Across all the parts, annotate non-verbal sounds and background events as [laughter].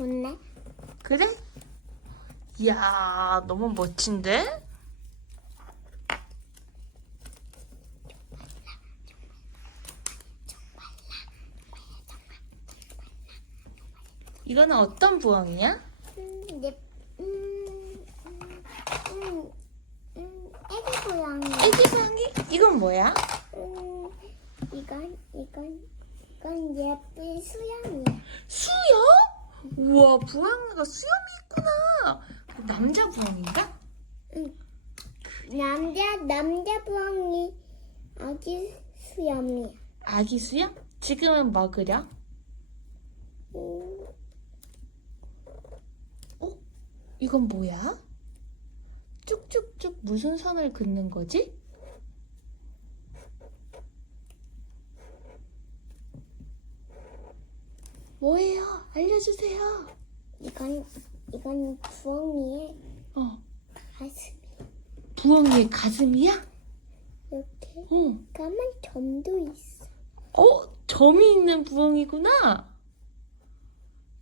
좋네. 그래? 이야, 너무 멋진데? 이거는 어떤 부엉이야? 음, 네, 음, 음, 음, 음, 애기 고양이. 애기 부엉이? 이건 뭐야? 음, 이건, 이건, 이건 예쁜 수염이야. 수염? 우와, 부엉이가 수염이 있구나. 남자 부엉인가? 남자, 남자 부엉이 아기 수염이야. 아기 수염? 지금은 먹으려? 음, 어? 이건 뭐야? 쭉쭉쭉 무슨 선을 긋는 거지? 뭐예요? 알려주세요. 이건, 이건 부엉이의 어, 가슴. 부엉이의 가슴이야? 이렇게 어, 까만 점도 있어. 어, 점이 있는 부엉이구나.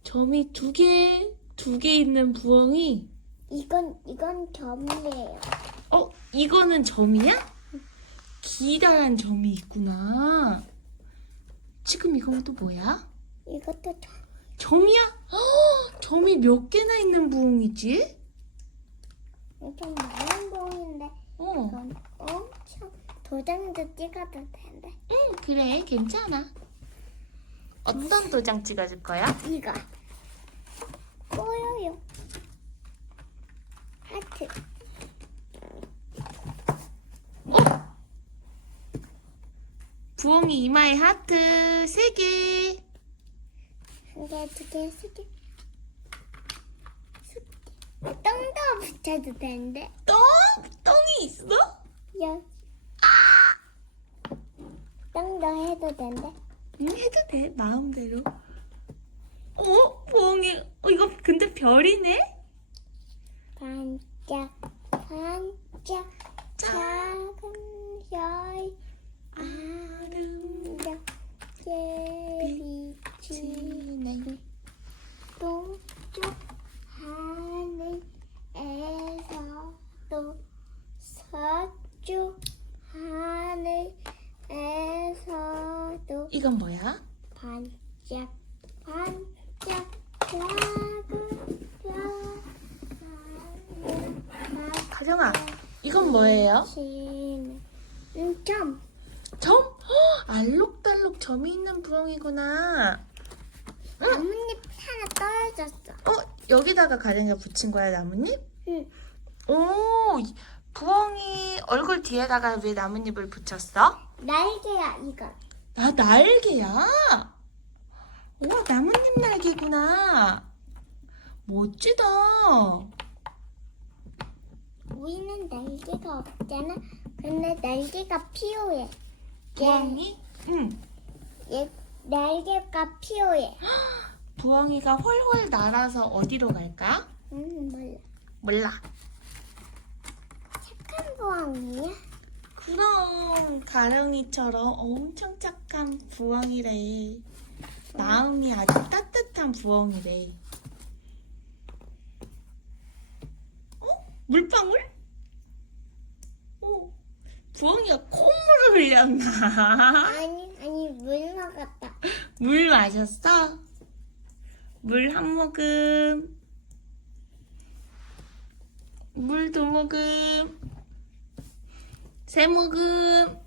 점이 두 개, 두 개 있는 부엉이. 이건, 이건 점이에요. 어, 이거는 점이야? 기다란 점이 있구나. 지금 이건 또 뭐야? 이것도 점. 점이야? 헉, 점이 몇 개나 있는 부엉이지? 엄청 많은 부엉인데 어, 이건 엄청 도장도 찍어도 된대. 응, 그래, 괜찮아. 어떤 도장 찍어줄 거야? 이거 보여요. 하트. 부엉이 이마에 하트 세 개. 개. 세 개. 똥도 붙여도 되는데. 똥? 똥이 있어? 여. 똥도 해도 된대. 응, 해도 돼, 마음대로. 어, 부엉이, 어, 이거 근데 별이네? 반짝, 반짝, 작은 별, 아름답게 비치네. 네. 동쪽 하늘에서도 서쪽 하늘에서도 이건 뭐야? 반짝 반짝 가정아, 이건 뭐예요? 하늘에 음, 점 점? 헉, 알록달록 점이 있는 부엉이구나. 나뭇잎 하나 떨어졌어 어, 여기다가 가령이가 붙인 거야, 나뭇잎? 응. 오, 이- 부엉이 얼굴 뒤에다가 왜 나뭇잎을 붙였어? 날개야 이거 나 날개야? 우와, 나뭇잎 날개구나. 멋지다. 우리는 날개가 없잖아 근데 날개가 필요해 부엉이? 응. 얘 날개가 필요해 부엉이가 훨훨 날아서 어디로 갈까? 음 몰라 몰라. 착한 부엉이야 그럼 가령이처럼 엄청 착한 부엉이래. 마음이 아주 따뜻한 부엉이래. 어? 물방울? 어, 부엉이가 콧물을 흘렸나? 아니 아니 물 먹었다 물 마셨어? 물 한 모금. 물 두 모금. 세 모금.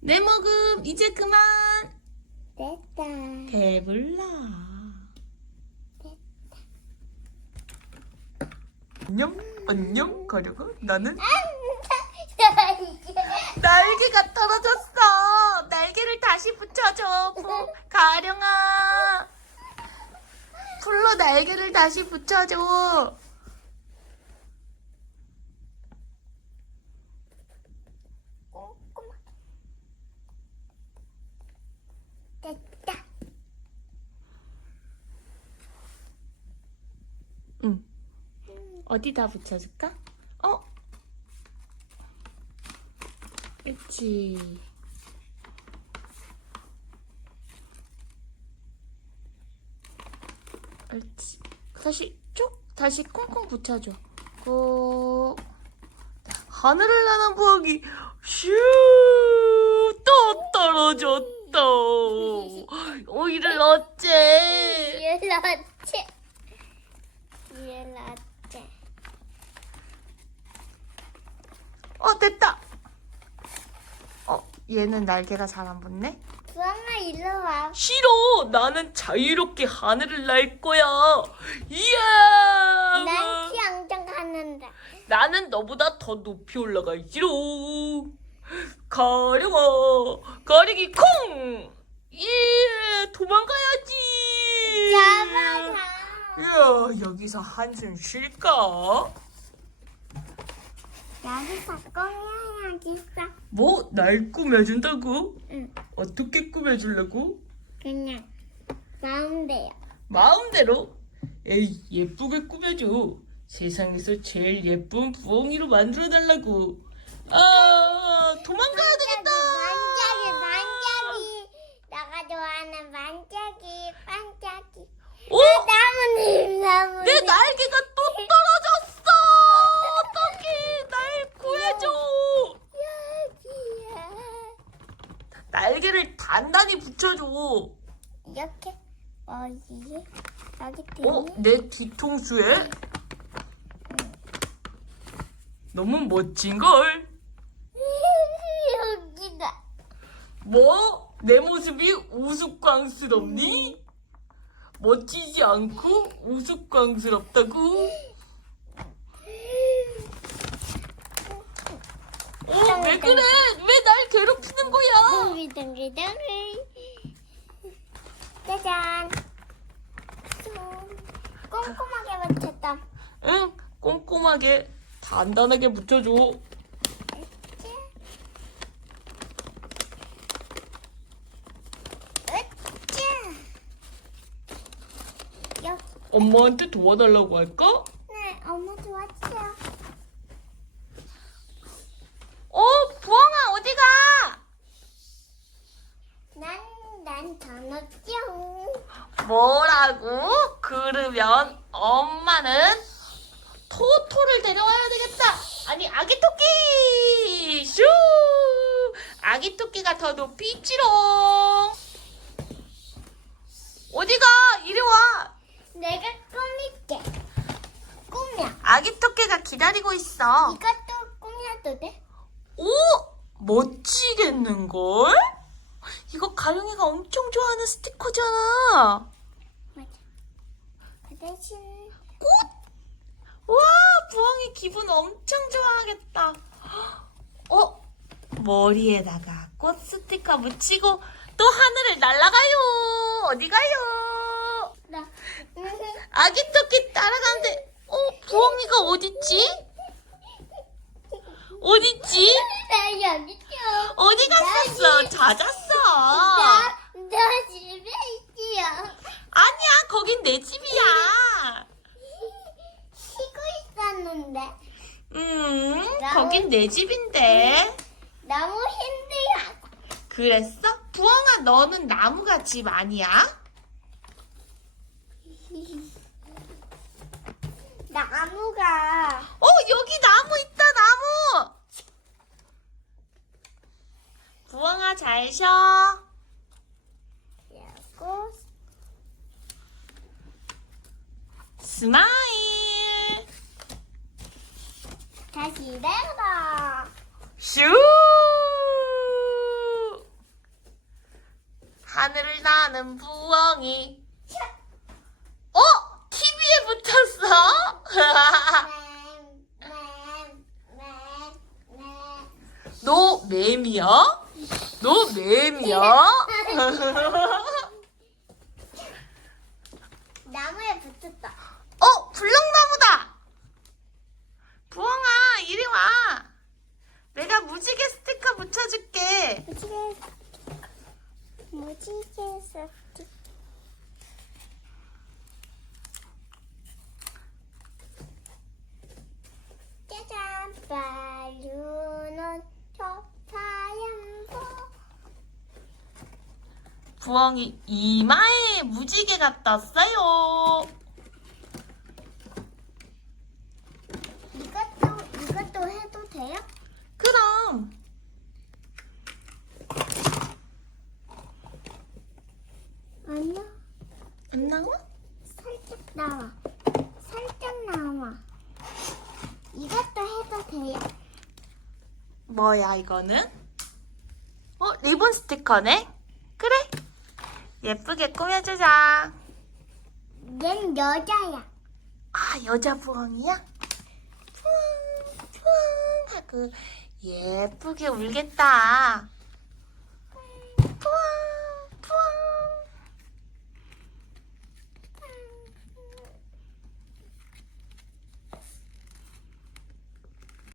네 모금. 이제 그만. 됐다 배불러. 안녕, 안녕, 가려고? 나는 날개가 떨어졌어. 날개를 다시 붙여줘, 부, 가령아. 풀로 날개를 다시 붙여줘. 꼼꼼하게 됐다 응. 어디다 붙여줄까? 어? 그치. 그렇지. 다시 쭉 다시 콩콩 붙여줘. 꾹. 하늘을 나는 부엌이 슈또 떨어졌다. [laughs] 오이를 어째? 유라체. 유라체. 어 됐다. 어 얘는 날개가 잘 안 붙네. 부엉아 일로 와. 싫어. 나는 자유롭게 하늘을 날 거야. 이야. 난 수영장 가는데. 나는 너보다 더 높이 올라갈지로. 가려워. 가리기 콩. 예, 도망가야지. 잡아라. 이야, 여기서 한숨 쉴까? 여기서 꽁냥야겠어. 뭐, 날 꾸며준다고? 응. 어떻게 꾸며주려고? 그냥 마음대로. 마음대로. 에이, 예쁘게 꾸며줘. 세상에서 제일 예쁜 부엉이로 만들어달라고. 아, 도망가야 되겠다. 반짝이 반짝이. 내가 좋아하는 반짝이 반짝이. 어? 나뭇잎 나뭇잎. 내 날개가 또 떨어졌어. 어떡해. 날 구해줘. 여기야. 날개를 단단히 붙여줘. 이렇게 어디에 여기 어? 뒤에 내 뒤통수에? 너무 멋진걸? [laughs] 여기다. 뭐? 내 모습이 우스꽝스럽니? 멋지지 않고 우스꽝스럽다고? [laughs] 어, 왜 그래? 왜 날 괴롭히는 둥글둥글둥글. 짜잔. 좀 꼼꼼하게 맞췄다. 응, 꼼꼼하게 단단하게 붙여줘. 으쌰. 여기. 엄마한테 도와달라고 할까? 네, 엄마 좋았어요. 어, 부엉아 어디 가? 난, 난 전화죠. 뭐라고? 그러면 엄마는 토토를 데려와야 되겠다. 아니 아기 토끼 슈 아기 토끼가 더 높이 있지롱. 어디가? 이리 와. 내가 꾸밀게. 꾸며. 아기 토끼가 기다리고 있어. 이것도 꾸며도 돼? 오 멋지겠는걸? 이거 가영이가 엄청 좋아하는 스티커잖아. 맞아. 그 대신 꽃? 와, 부엉이 기분 엄청 좋아하겠다. 어? 머리에다가 꽃 스티커 묻히고 또 하늘을 날아가요. 어디 가요? 나. [laughs] 아기 토끼 따라가는데, 어? 부엉이가 어딨지? 어딨지? 나 여기 있죠. 어디 갔었어? 찾았어. 나, 나 집에 있지요. 아니야, 거긴 내 집이야. 쉬고 있었는데 음, 거긴 내 집인데. 너무 힘들어. 그랬어? 부엉아, 너는 나무가 집 아니야? [laughs] 나무가 어, 여기 나무 있다, 나무! 부엉아, 잘 쉬어. 야고 스마일. 다시 내려봐. 슈! 하늘을 나는 부엉이. 어? TV에 붙었어? [laughs] 너 뱀이야? 너 뱀이야? 나무에 붙었다. 어, 블럭나무다. 부엉아, 이리 와. 내가 무지개 스티커 붙여줄게. 무지개 짜잔 발루는 초파양보 부엉이 이마에 무지개가 떴어요. 나와? 살짝 나와. 살짝 나와. 이것도 해도 돼요? 뭐야 이거는? 어 리본 스티커네? 그래 예쁘게 꾸며주자 얜 여자야. 아 여자 부엉이야? 푸웅 푸웅 하고 예쁘게 울겠다